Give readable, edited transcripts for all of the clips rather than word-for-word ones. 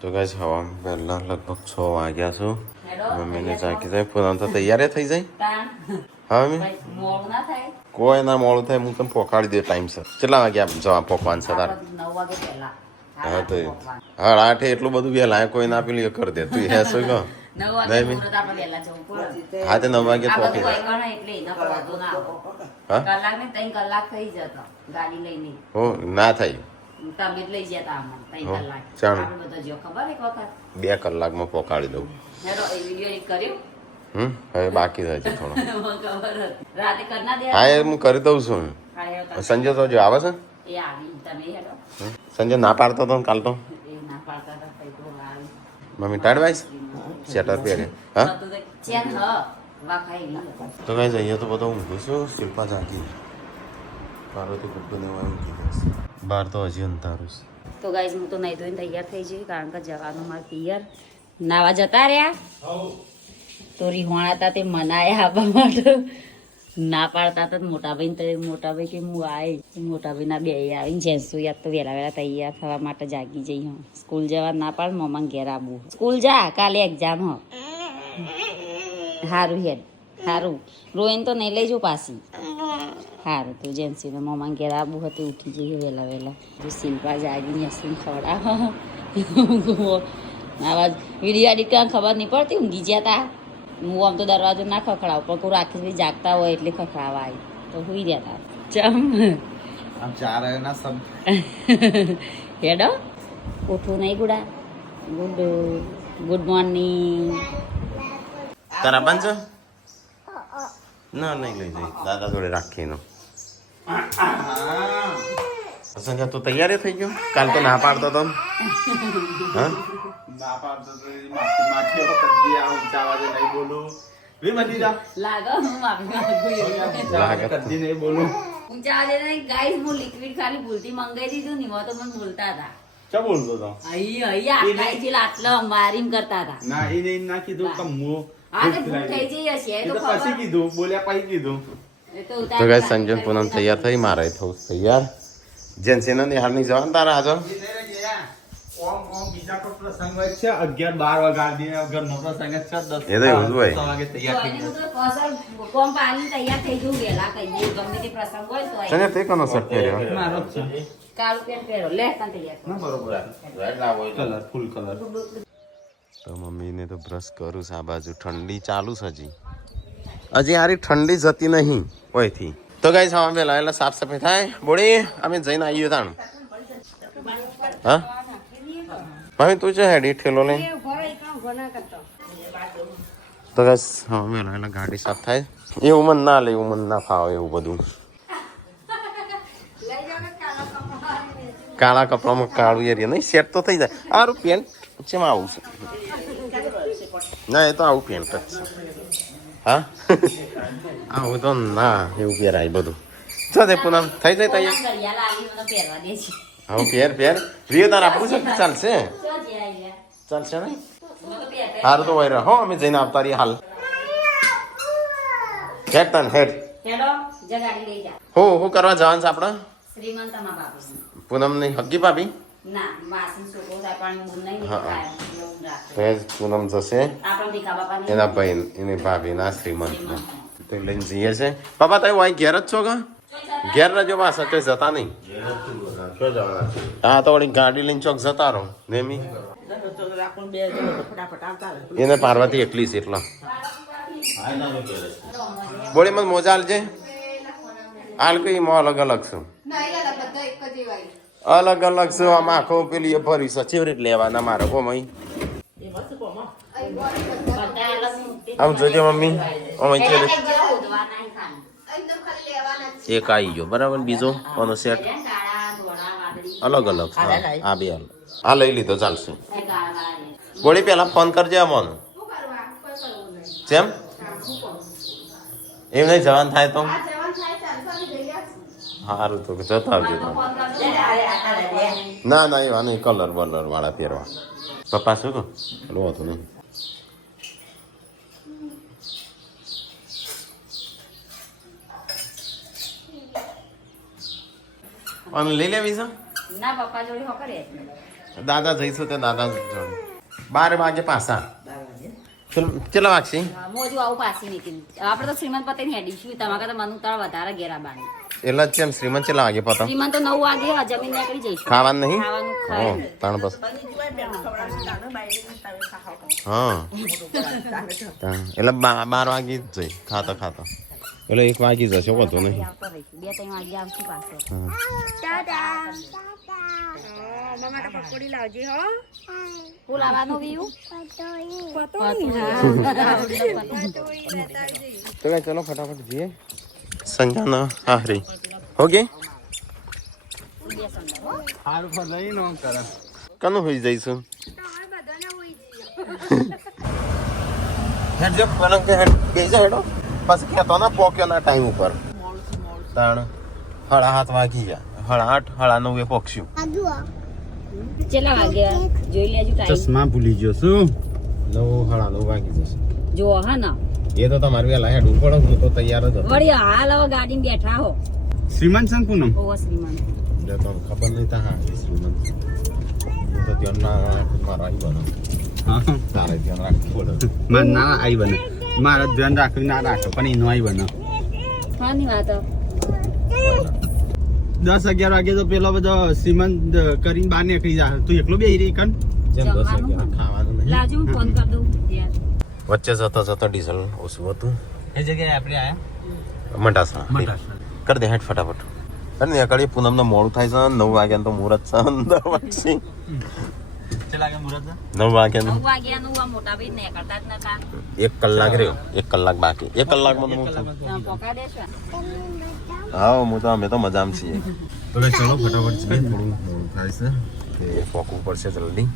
તો ગાઈસ હવા પહેલા લગભગ 6 વાગ્યા છો મમ્મીને જાગી જાય પૂનમ તો તૈયાર થઈ જાય હા મમ્મી કોઈ ના મોડું થાય હું તમને પહોંચાડી દે ટાઈમ સર કેટલા વાગ્યા જવા પહોંચવાનું છે તારે 9 વાગે પહેલા હા તો 8:30 એટલું બધું વહેલા કોઈ ના પેલું કરી દે તું હે શું કહો હા તે 9 વાગે પહોંચી જાય હો ના થાય તમે લઈ જતા ખબર 2 કલાકમાં પહોંચાડી દઉં હવે બાકી રહે છે થોડો હા એ હું કરી દઉં છું સંજય તો જો આવે છે સંજય ના પાડતો હતો કાલ તો મમ્મી ટાળવાઈશ શેટર પહેરે હા તો કઈ જઈએ તો બધો ઊંઘું છું શિલ્પા જાગી પાર્વતી કુટુંબને બહાર તો હજી અંધારું છે તો ગાઈઝ હું તો નહીં ધોઈને તૈયાર થઈ જઈ કારણ કે જવાનું મારે પિયર નાવા જતા રહ્યા તો રીહોણા હતા તે મનાયા આપવા માટે ના પાડતા હતા મોટાભાઈ કે હું આવી મોટાભાઈ ના બે આવીને જેન્સુ યાદ તો વહેલા તૈયાર થવા માટે જાગી જઈ હું સ્કૂલ જવા ના પાડ મમ્મા ઘેર આવવું સ્કૂલ જા કાલે એક્ઝામ હો સારું હેડ સારું રોઈન તો નહીં લઈ જવું પાછી સારું તું જેન્સીને મમ્મા ઘેર આવવું હતું ઉઠી જઈએ વહેલા જો શિલ્પા જાગીને હસીને ખવડાવો આવા વિડીયો એડિટ કરવા ખબર નહીં પડતી ઊંઘી ગયા તા હું આમ તો દરવાજો ના ખખડાવું પણ કોઈ રાખી બી જાગતા હોય એટલે ખખડાવા આવી તો સુઈ ગયા તા ચમ હેડો ઉઠવું નહીં ગુડા ગુડ મોર્નિંગ તારા બંધ છે ના નહીં લઈ જઈ દાદા જોડે રાખીનો સંજય તું તૈયારી થઈ ગયો કાલ તો ના પાડતો તો હા ના પાડતો તો માખી કદી આ ઊંચા અવાજે નહીં બોલું વી મદીરા લાગો હું માફી કદી નહીં બોલું ઊંચા અવાજે નહીં ગાઈસ હું લિક્વિડ ખાલી ભૂલથી મંગાઈ દીધું ને તો મને બોલતા હતા શું બોલતો તો અહીં આટલો મારીમ કરતા હતા ના એ નહીં ના કીધું કે હું હા તે ભૂલ થઈ જઈ હશે એ તો પછી કીધું બોલ્યા પછી કીધું તો ગાઈસ સંજય પૂનમ તૈયાર થઈ મારે થવું તૈયાર જેન્સીને નિહાળની જવાનું તારા આજો ઓમ બીજા કોઈ પ્રસંગ હોય છે 11-12 વાગે ઘરનો પ્રસંગ છે 10 એ તો એવું જ હોય. વાગે તૈયાર થઈ ગયો કોમ પાણી તૈયાર થઈ જવું વેલા કહીએ ગમે તે પ્રસંગ હોય તો સંજય તે કનો શર્ટ પહેર્યો મારો જ છે કાળું પેન્ટ પહેરો લે તને તૈયાર ના બરોબર કલર ફૂલ કલર તો મમ્મીને તો બ્રશ કરું છું આ બાજુ ઠંડી ચાલુ છે હજી હારી ઠંડી જતી નહીં કોઈથી તો ગાઈસ હા પેલા એટલે સાફ સફાઈ થાય બોડી અમે જઈને આવીએ તાણ હા મમ્મી તું છે હેડી ઠેલો લઈને તો ગાઈસ હા પેલા એટલે ગાડી સાફ થાય એવું મન ના લે એવું મન ના ફાવે એવું બધું કાળા કપડામાં કાળું એરિયા નહીં સેટ તો થઈ જાય આરું પેન્ટ છે આવું છે ના એ તો આવું પેન્ટ જ છે હા આવું તો ના એવું પહેરાય બધું ચો તે પૂનમ થઈ જાય તૈયાર હા પહેર રીએ તાર આપણું છે ચાલશે ચાલશે ને સારું તો હોય હો અમે જઈને આવતા રહીએ હાલ હેડ તન હેડ હું કરવા જવાનું છે આપણે પૂનમ નહીં હગી ભાભી પૂનમ જશે એના ભાઈ એની ભાભી ના શ્રીમંત તો લઈને જઈએ છે પાપા તમે વાય ઘેર જ છો કે ઘેર રહેજો બસ અત્યારે જતા નહીં હા તો વળી ગાડી લઈને ચોક જતા રહો નેમી એને પાર્વતી એકલી છે એટલા બોડી મને મોજા હાલજે હાલ કઈ અલગ અલગ છું અલગ અલગ છું આમ આખો પેલી એ ભરી છે ચેવરીટ લેવાના મારે કો મય આમ જોજો મમ્મી એક આવી ગયો બરાબર બીજો કોનો સેટ અલગ અલગ આ બે આ લઈ લીધો ચાલશે ગોળી પેલા ફોન કરજે અમોન જેમ એમ નહીં જવાન થાય તો સારું તો જતા આવજો ના ના એવા નહીં કલર બલર વાળા પહેરવા પપ્પા શું કહો લો તો નહીં અને લઈ લેવી છે ના પપ્પા જોડે હો કરે દાદા જઈશું તે દાદા જોડે 12 વાગે પાછા કેટલા વાગશે મોજું આવું પાછી નીકળી આપણે તો શ્રીમંત પતે હેડીશું તમારે તો મન ઉતાર વધારે ઘેરા બાની એટલે જ કેમ શ્રીમંત કેટલા વાગે પતંગ શ્રીમંત તો 9 વાગે જમીન નીકળી જઈશું ખાવાનું નહીં ખાવાનું ખાય ત્રણ બસ હા એટલે 12 વાગી જ જઈ ખાતા એટલે 1 વાગી જશે વધુ નહીં 2-3 વાગે આવશું પાછો પકોડી લાવજે હો ફૂલ આવવાનું વ્યુ તો કઈ ચલો ફટાફટ જઈએ સંજાના આહરી ઓકે હારું પર લઈ નો કરે કનું હોઈ જઈશું હેડ જો કોણ કે હેડ બેજા હેડો પછી કે તો ના પોક્યો ના ટાઈમ ઉપર તાણ 7:30 વાગી ગયા 8:30 9 પોક્સ્યું કેટલા વાગ્યા જોઈ લેજો ટાઈમ ચશ્મા ભૂલી ગયો શું 9:30 વાગી જશે જો હા ના એ તો તમારે વેલા હેડ ઉપર હું તો તૈયાર જ હતો વળી હાલ હવે ગાડીમાં બેઠા હો શ્રીમંત સંગ પૂનમ ઓવો શ્રીમંત એટલે તો ખબર નહીં તા હા શ્રીમંત તો ત્યાં ના મારા આવી બનો તારે ધ્યાન રાખવું પડે મારે ના આવી બને મારા ધ્યાન રાખવી ના રાખો પણ એનો આવી બને હાની વાત 10-11 વાગે તો પેલો બધો શ્રીમંત કરીને બહાર નીકળી જાય તું એકલો બેહી રહી કન જેમ 10 વાગ્યા ખાવાનું નહીં લાજુ હું ફોન કરી દઉં યાર વચ્ચે જતા ડીઝલ ઓછું હતું એ જગ્યાએ આપણે આયા મંડાસા કર દે હેડ ફટાફટ અને નીકળી પૂનમ મોડું થાય છે 9 વાગ્યા તો મુહૂર્ત છે 10 વાગશે ચલા કે મુરત 9 વાગ્યા 9 વાગ્યાનું આ મોટા ભાઈ નીકળતા જ નતા 1 કલાક રહ્યો 1 કલાક બાકી 1 કલાકમાં તો પોકા દેશો હા હું તો અમે તો મજામાં છીએ તો ચલો ફટાફટ જઈએ થોડું મોડું થાય છે કે પોકવું પડશે જલ્દી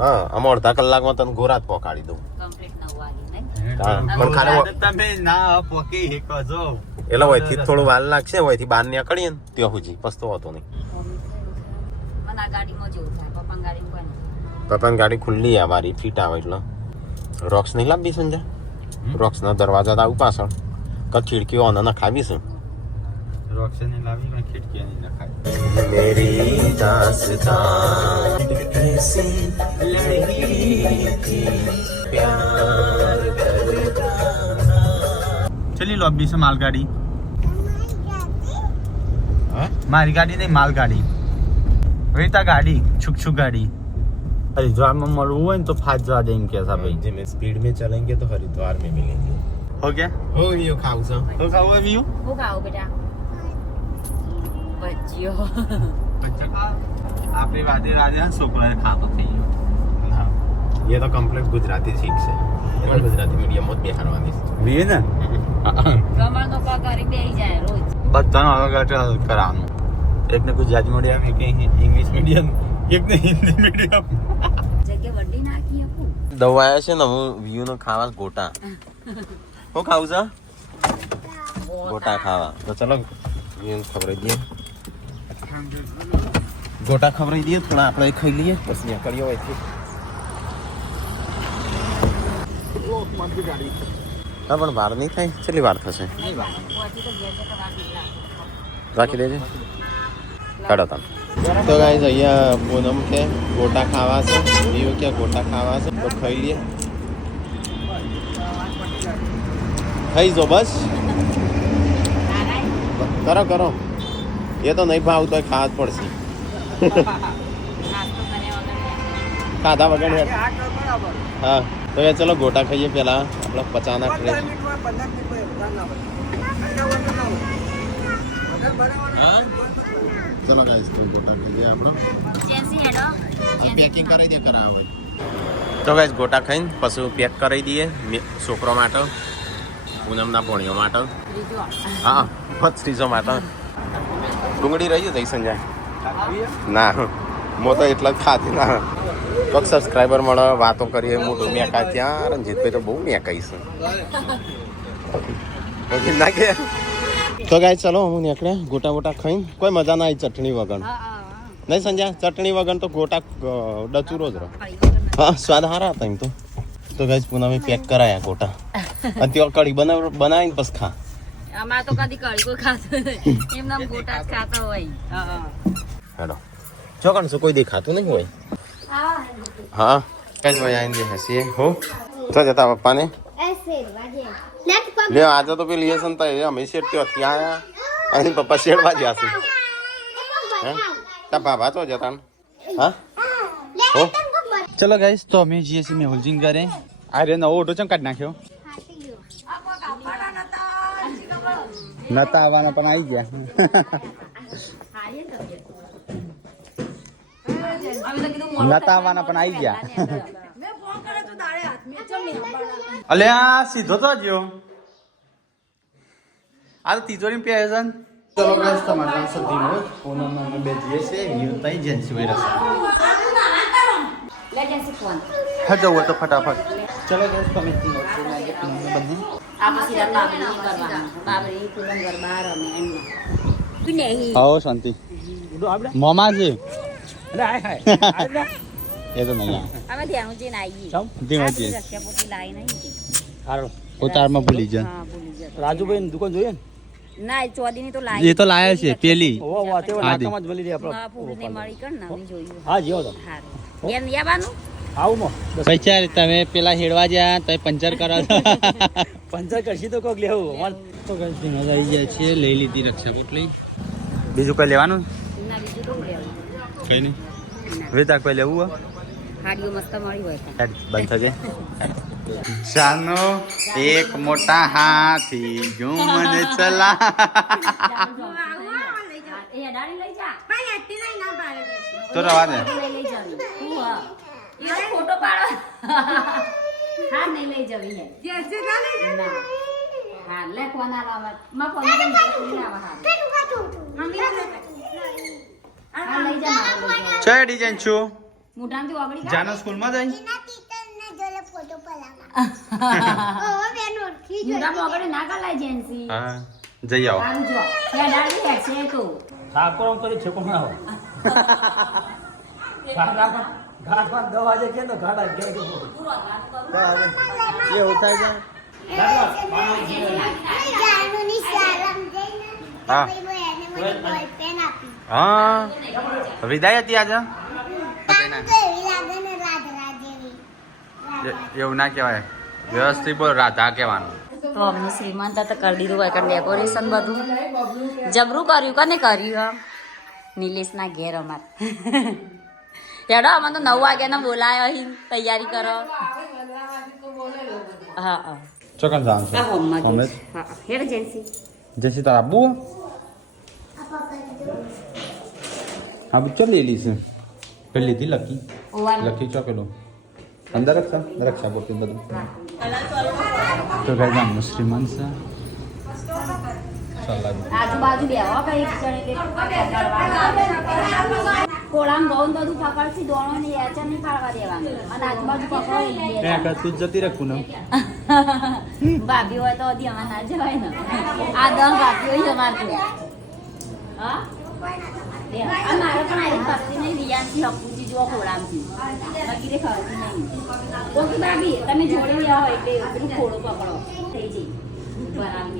હા આમાં અડધા કલાકમાં તને ગોરાત પોકાડી દઉં કમ્પ્લીટ 9 વાગે નહીં હા પણ ખાલી તમે ના પોકી હેકો જો એટલે હોયથી થોડું વાર લાગશે હોયથી બહાર નીકળીએ ને ત્યાં સુધી પસ્તો હતો નહીં મને આ ગાડીમાં જેવું થાય પપ્પા ગાડીમાં કોઈ પપ્પાની ગાડી ખુલ્લી આ મારી ફીટ આવે એટલે રોક્સ નહીં લાવવી સંજા રોક્સના દરવાજા આવું પાછળ કે ખિડકીઓ આને નખાવીશું રોક્સને લાવી પણ ખિડકી નહીં નખાય મેરી દાસ્तान ऐसी लगी थी प्यार चली लॉबी से मालगाड़ी हाँ मारी गाड़ी नहीं मालगाड़ी वही गाड़ी छुक छुक गाड़ी हरिद्वार में मलू हुआ तो फाट जा देंगे कैसा भाई जी में स्पीड में चलेंगे तो हरिद्वार में मिलेंगे हो गया हो ये खाऊ सा तो खाओ अभी यू હું ખાવ બેટા બચ્યો अच्छा खा आपने वादे राधे छोकरा खातो થઈ ગયો हाँ ये तो कंप्लीट गुजराती सीख से ये गुजराती मीडियम में बिहारवानी વી ને કમળ તો કા કરી બેહી જાય રોજ બધાનો અલગ અલગ કરાવવાનું એકને ગુજરાતી મીડિયમ એક ઇંગ્લિશ મીડિયમ એકને હિન્દી મીડિયમ જગ્યા વંડી નાખી આપું દવાયા છે ને હું વ્યૂ નો ખાવા ગોટા હું ખાવું છે ગોટા ખાવા તો ચલો વ્યૂ ખબરાઈ દઈએ ગોટા ખબરાઈ દઈએ થોડા આપણે ખાઈ લઈએ પછી નીકળીએ હોયથી હા પણ વાર નહીં થાય કેટલી વાર થશે રાખી દેજે કાઢો તમે તો ગાઈસ અહીંયા પૂનમ કે ગોટા ખાવા છે વ્યૂ કે ગોટા ખાવા છે તો ખાઈ લઈએ ખાઈ જો બસ કરો કરો એ તો નહીં ભાવ તો ખાવા જ પડશે ખાધા વગર હા તો એ ચલો ગોટા ખાઈએ પેલા આપણે 50 ના ટ્રે ચલો ગાઈસ તો ગોટા ખાઈએ આપણે જેન્સી હેડો પેકિંગ કરી દે કરાવે તો ગાઈસ ગોટા ખાઈને પછી પેક કરી દઈએ છોકરો માટે પૂનમના પોણીઓ માટે ત્રીજો હા ત્રીજો માટે ડુંગળી રહી જઈ સંજય ના મો તો એટલા જ ખાતી ના કોઈક સબસ્ક્રાઈબર મળે વાતો કરીએ મોટું મેકા ત્યાં રણજીતભાઈ તો બહુ મેકાઈ છે ના કે તો ગાય ચલો હું નીકળ્યા ગોટા વોટા ખાઈને કોઈ મજા ના આવી ચટણી વગર નહીં સંજય ચટણી વગર તો ગોટા ડચુરો જ રહો હા સ્વાદ સારા હતા એમ તો ગાય પૂનમે પેક કરાયા ગોટા અને ત્યાં કઢી બનાવીને પછી ખા અમાર તો કદી કડી કોઈ ખાતો નહીં એમના ગોટા જ ખાતા હોય હેડો ચોકણ શું કોઈ દેખાતું નહીં હોય હા કઈ જ ભાઈ આવીને હસીએ હો તો જતા પપ્પાને લે આજે તો પેલી એ સંતા અમે શેઠ ત્યાંથી આયા અને પપ્પા શેડવા જ હશે હે તા બાબા તો જતા ને હા હો ચલો ગાઈસ તો અમે જઈએ છીએ મેહુલજી ઘરે આ રે નવો ઓટો ચમ કાઢી નાખ્યો નતા આવવાના પણ આવી ગયા નતા આવવાના પણ આવી ગયા અલે આ સીધો તો જ્યો આ તો તિજોરી પે છે ચલો ગાઈસ તમારા નામ સધી નો ફોનમાં અમે બે જઈએ છે વ્યૂ તઈ જેન્સી ભાઈ રસા લે જેન્સી ફોન હા જવો તો ફટાફટ ચલો ગાઈસ તમે તીનો લાગે તમને બંને આ પછી બાબરી કરવાનું બાબરી કુલમ ગરબા રમે એમ નહીં આવો શાંતિ મોમા છે અરે હાય એ તો નહીં અમે ધ્યાન જઈને આવી ચાલ ધીમો છે રખ્યા પોતી લાઈ નહીં હારો ઉતારમાં ભૂલી જા હા ભૂલી જતો રાજુભાઈ ની દુકાન જોઈએ ને ના ચોદીની તો લાઈ એ તો લાયા છે પેલી ઓવા વા તે નાકામાં જ વળી દે આપણો પૂરીને મળી કર ને અમે જોયું હા જીઓ તો હારું એમ યાબાનું આવું મો પૈસા તમે પેલા હેડવા ગયા તો પંચર કરો પંચર કરશી તો કોક લેવું અમાર તો કઈ મજા આવી જાય છે લઈ લીધી રક્ષા પોટલી બીજું કઈ લેવાનું ના બીજું તો લેવું કઈ નહીં વેતા કોઈ લેવું હાડીઓ મસ્ત મળી હોય હેડ બંધ થગે જાનો એક મોટા હાથી ઘૂમન ચલા એ ડાળી લઈ જા ભાઈ હટ્ટી નહીં ના પાડે તો રવા દે લઈ જવી તું હા એ ફોટો પાડો હા નહીં લઈ જવી હે જેસે ના હા લે કોણ આવા માં કોણ લઈ આવા હા હા લઈ જા મારો છે ડિઝાઇન છું મોઢામાંથી ઓગળી કા જાનો સ્કૂલ માં જઈ મોઢામાં ઓગળી ના કલાય જેન્સી હા જઈ આવો સારું જો ત્યાં ડાળી હે છે તો ઠાકોર તો છેકો ના હોય ઘાટ ઘાટ 10 વાગે કે તો ઘાટ કે એ હોતા છે હા હા વિદાય હતી આજે એવું ના કહેવાય વ્યવસ્થિત બોલ રાધા કહેવાનું તો અમને શ્રીમંત તો કરી દીધું હોય કારણ ડેકોરેશન બધું જબરું કર્યું કને કર્યું નિલેશના ઘેર અમાર હેડો અમે તો 9 વાગ્યાના બોલાયો અહીં તૈયારી કરો હા હા ચોકન જાણ છે આ હોમમાં હોમે હા હેડ જેન્સી જૈસી તારા આબુ આબુ ચલ લેલી છે પેલી લીધી લકી ઓવાન લકી ચોકેલો અંદર રક્ષા પોતી બધું તો ગાઈસ આ મુસ્લિમાન છે આજુબાજુ બેહો કઈ એક જણે કે કોળામ ગૌન બધું પકડથી દોણો ને એચર નહીં પાડવા દેવાનું અને આજુબાજુ પકડો ત્યાં આગળ તું જતી રાખું ને ભાભી હોય તો હજી અમાર ના જવાય ને આ દમ ભાભી હોય અમાર હા મારે પણ આવી ભક્તિ નહીં રિયાનથી હકુજી જો ખોડામથી બાકી રે ખરતી નહીં ઓકે ભાભી તમે જોડે રહ્યા હોય એટલે પેલું ખોડો પકડો થઈ જઈ બરાબર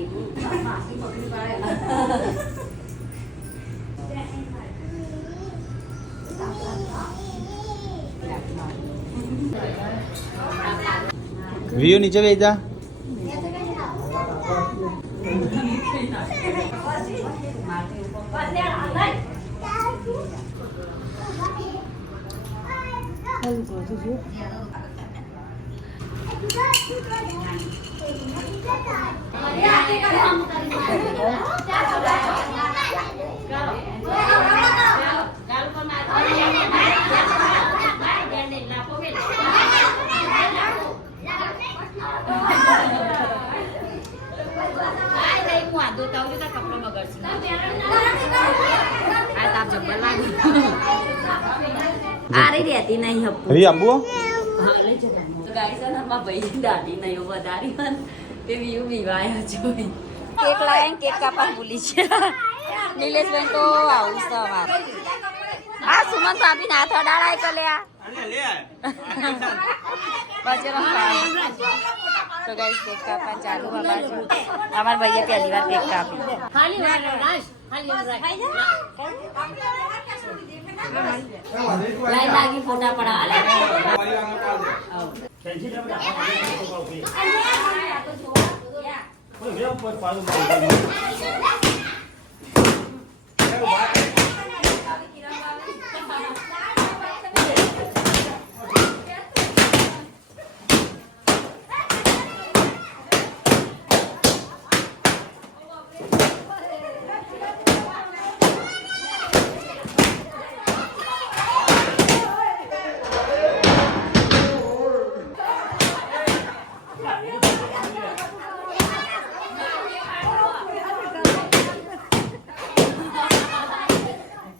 વ્યૂ નીચે બેસી જા રહેતી નહીં રી આબુ કેક લાયા કેક કાપા ભૂલી છે નિલેશભાઈ તો આવું છે અમારે આ સુમન ભાભી હાથ અડાડાય કલે આ તો ગાઈસ કેક કાપા ચાલુ બાજુ અમાર ભાઈએ પહેલી વાર કેક કાપી લાઈ લાગી ફોટા પડાવા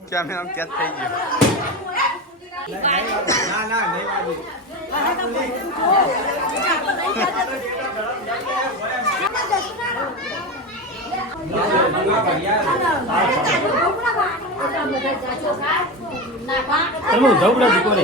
કેમેરા કેદ થઈ ગયો. ના નહીં વાગી. તમે જવું નથી કોને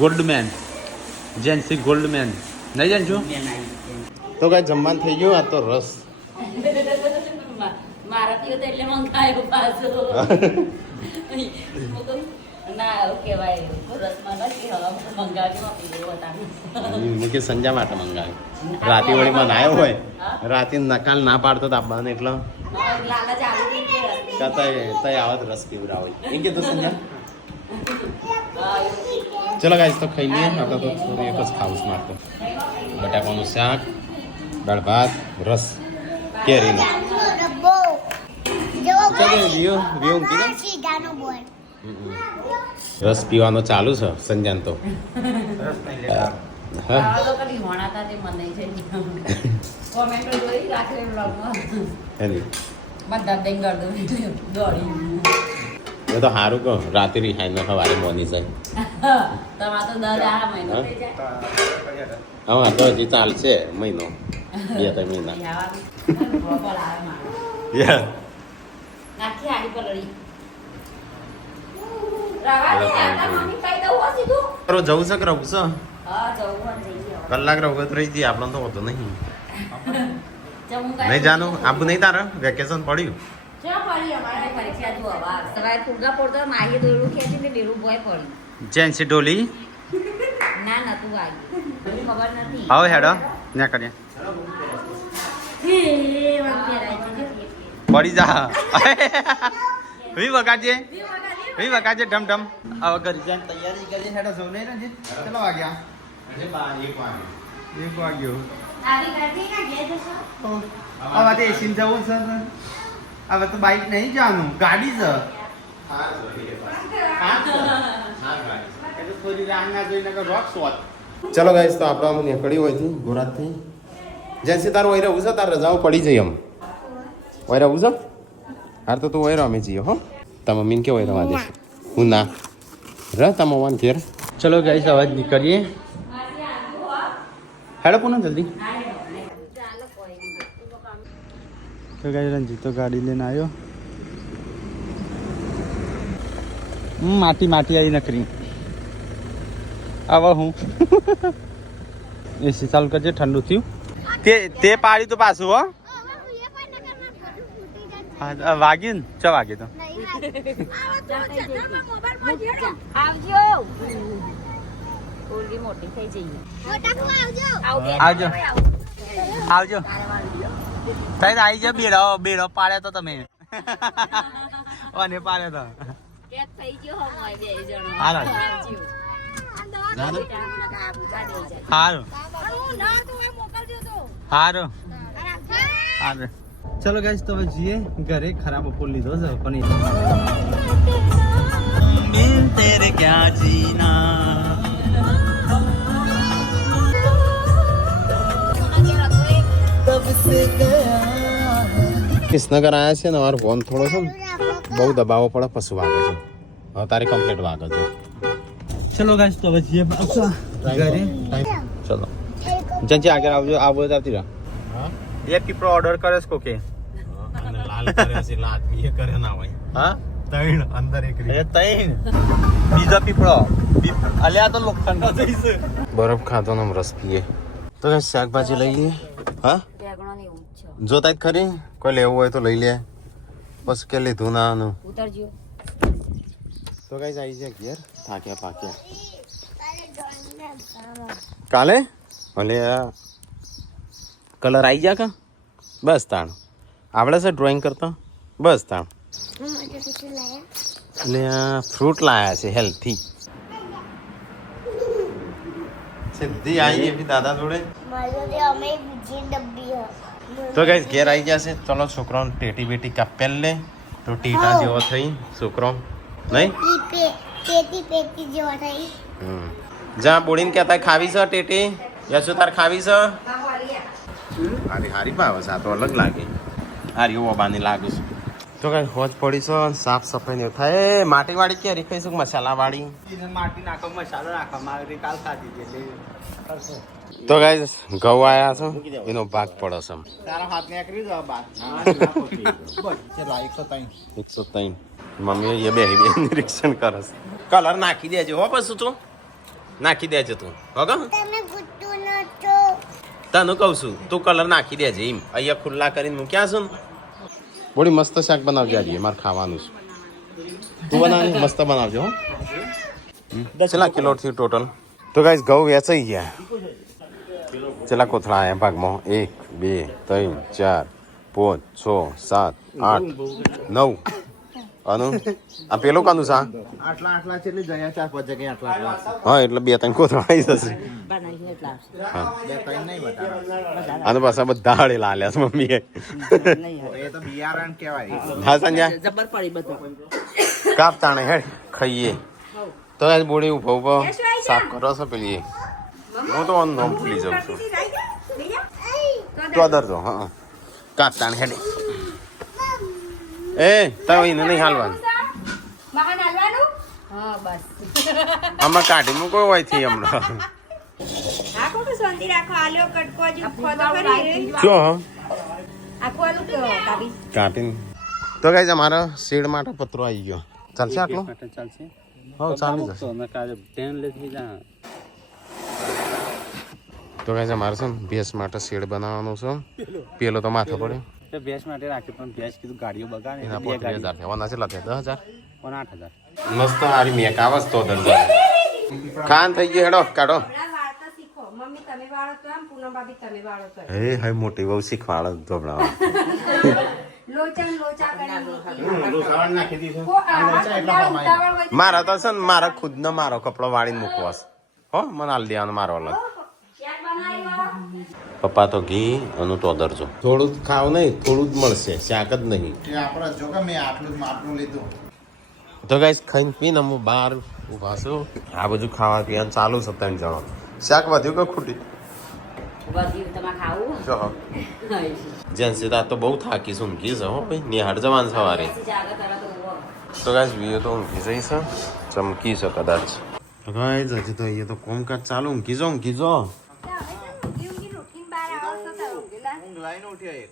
ગોલ્ડમેન જેન્સી ગોલ્ડમેન નહીં જાણજો. તો કઈ જમવાનું થઈ ગયું. આ તો રસ મારાથી તો એટલે મંગાયો પાછો ના એવું કહેવાય રસમાં નથી હવે મંગાવ્યું પીવું હતા મેં કે સંજા માટે મંગાવ્યું. રાતે વળી મને આવ્યો હોય રાતે નકાલ ના પાડતો તો આપવાને એટલે લાલચ આવી ગઈ કે તય આવત રસ પીવડા હોય એમ કીધું સંજા. ચલો ગાઈસ તો ખાઈ લઈએ. આપણે તો થોડું એક જ ખાવું છે મારતો. બટાકાનું શાક, દાળ ભાત, રસ, કેરીનો. રસ પીવાનો ચાલુ છે સંજાન તો. હા તો કદી હોણાતા તે મને છે કોમેન્ટ જોઈ રાખે બ્લોગમાં હેલી બધા દેંગ ગર દોડી એ તો સારું કહો રાતે રિહાઈ ન સવારે મોની જાય. તમાર તો 10 મહિનો થઈ જાય હા તો હજી ચાલશે મહિનો 2-3 મહિના. પ્રોપર આવે મારે યા નાખી આડી પર લડી રાવા દે આ મમ્મી કઈ દઉં હો સીધું કરો જવું છે કે રહું છે? હા જવું પણ જઈએ કલાક રહું તો રહી જઈએ. આપણને તો હોતો નહીં. જમું નહીં જાનું આબુ નહીં તારે વેકેશન પડ્યું. ચા પડી અમારે પરીક્ષા જો હવે સવારે ફુગા પડતો મારી દોરું ખેંચી ને ડેરું બોય પડી જેન્સી ડોલી ના નતું વાગ્યું ખબર નથી આવો હેડો ના કરીએ હે વાત પેરાઈ છે પડી જા વી વગાડજે વી વગાડજે ઢમ ઢમ. હવે ઘરે જઈને તૈયારી કરી હેડો સૌ નહીં ને કેટલા વાગ્યા? 1 વાગ્યો. આવી કરતી ના ઘેર જશો હવે તો એસી જવું છે ને. હવે તો બાઈક નહીં જવાનું ગાડી છે. ચલો ગાઈસ તો આપણે આમ નીકળી હોય થી ગોરાતથી જેન્સી તારું વહી રહું છે. તાર રજાઓ પડી જઈ એમ વહી રહું છે. હાર તો તું વહી રહો અમે જઈએ હો. તમે મમ્મીને કે વહી રવા દેશે હું ના ર તમે મમ્માને ઘેર. ચલો ગાઈસ હવે નીકળીએ. હેડો પૂનમ જલ્દી. તો ગાઈ રંજીત તો ગાડી લઈને આવ્યો. માટી માટી આવી નકરી. હવે હું એસી ચાલુ કરજે ઠંડુ થયું. તે પાડી તો પાછું હો. હા વાગ્યું ને 6 વાગે તો. આવજો ઓલી મોટી થઈ જઈએ આવજો આવજો. તઈ આવી જા. બેડો બેડો પાડ્યા તો તમે અને પાડ્યા તો કે થઈ ગયો હો બે જણો હાલો. આવજો હારું હારું હારું. ચલો ગાઈસ તો હવે જઈએ ઘરે. ખરાબ બપોર લીધો છે પણ તેરે ક્યાં જીના. કિસનગર આવ્યા છે ને મારો ફોન થોડો છે ને બહુ દબાવવો પડે પછી વાગે છે. હવે તારે કમ્પ્લીટ વાગે છે. ચલો ગાઈસ તો હવે જઈએ પાછા ઘરે. ચલો જંજી આગળ આવજો. આવો જ આવતી રહો. એક પીપળો ઓર્ડર કરે છે કોકે. લાલ કરે છે લાલ એ કરે ના હોય. હા ત્રણ અંદર એક એ તૈન બીજા પીપળો અલ્યા તો લોખંડ જઈશ બરફ ખાતો ને રસ પીએ તો શાકભાજી લઈ લઈએ હા બેગણોની ઊંચ છે. જોતા જ ખરી કોઈ લેવું હોય તો લઈ લે બસ કે લીધું ના આનું ઉતરજો. તો કઈ આવી જાય ઘેર થાક્યા પાક્યા કાલે ભલે કલર આવી જા કા બસ તાણ આવડે છે ડ્રોઈંગ કરતા બસ તાણ એટલે આ ફ્રૂટ લાયા છે હેલ્થી સીધી આવી એવી દાદા જોડે તો કઈ ઘેર આવી જશે ચલો છોકરાઓને ટેટી બેટી કાપેલ લે તો ટીટા જેવો થઈ છોકરો નહીં જા બોડીને કહેતા ખાવી છે ટેટી યશુ તાર ખાવી છે હારી હારી ભાવે છે આ તો અલગ લાગે હારી ઓબાની લાગે છે તો કઈ હોજ પડી છે સાફ સફાઈ ને થાય એ માટી વાળી ક્યારે ખાઈશું મસાલા વાળી માટી નાખો મસાલો નાખો મારે કાલ ખાધી એટલે તો ગાઈસ ઘઉં આયા છો એનો ભાગ પડે છે તારા હાથ ને કરી દો બાદ ચલો 103 મમ્મી એ બે નિરીક્ષણ કરે છે કલર નાખી દેજો હો પછી તું નાખી દેજો તું હગો તને કહું છું તું કલર નાખી દેજે એમ અહીંયા ખુલ્લા કરીને મૂક્યા છું ને બોડી મસ્ત શાક બનાવજે આજે મારે ખાવાનું છે તું બનાવજે મસ્ત બનાવજો હો કેટલા કિલો થયું ટોટલ તો ગાઈસ ઘઉં વેચાઈ ગયા કેટલા કોથળા આયા ભાગમાં 1 2 3 4 5 6 7 8 9 અનુ આ પેલો કાનું સા આટલા છે એટલે ગયા 4-5 જગ્યાએ આટલા હા એટલે 2-3 કોથળા આવી જશે બનાવી એટલા હા બે ત્રણ નહીં બતાવે આને પાછા બધા હળેલા આલ્યા છે મમ્મીએ એ તો બિયારણ કહેવાય હા સંજય જબર પડી બધું. કાપ તાણે હેડ ખાઈએ તો આજ બોડી ઉભો ઉભો સાફ કરો છો પેલી હું તો આનું નામ ભૂલી જાઉં છું તો દરજો હા કાપ તાણે હેડ એ તો એને નહીં હાલવાનું હા બસ. આમાં કાઢી મૂકો હોય થી હમણાં જો કાપીને તો ગાઈસ અમારા શેડ માટે પત્રો આવી ગયો ચાલશે આટલું ચાલશે હા ચાલી જશે તો ગાઈસ અમારે છે ને ભેંસ માટે શેડ બનાવવાનું છે પેલો તો માથે પડે ભેંસ માટે રાખી પણ ભેંસ કીધું ગાડીઓ બગાડે એના 35,000 થવાના છે લાગે 10,000 પણ 8,000 મસ્ત હારી મેક આવસ તો દરજો ખાન થઈ ગયો હેડો કાઢો હે હે મોટી બહુ શીખવાડ ધોબળાવા મારા તો છે ને મારા ખુદનો મારો કપડો વાળીને મૂકવાસ હો મને હાલ દેવાનો મારો અલગ પપ્પા તો ઘી અને તો દરજો થોડું જ ખાવ નહીં થોડું જ મળશે શાક જ નહીં આપણે જો કે મેં આટલું લીધું તો ગાઈસ ખાઈને પીને હું બહાર ઊભા છું આ બધું ખાવા પીવાનું ચાલુ છે 3 જણો શાક વધ્યું કે ખૂટી બધું તમારે ખાવું જો જેન્સી તો બહુ થાકી છું ઊંઘી છે હો ભાઈ નિહાળ જવાનું સવારે તો ગાઈસ વિડીયો તો ઊંઘી જઈશ ચમકી છે કદાચ ગાઈસ હજી તો અહીંયા તો કોમકાજ ચાલુ ઊંઘી જો ઊંઘ લાઈને ઉઠ્યા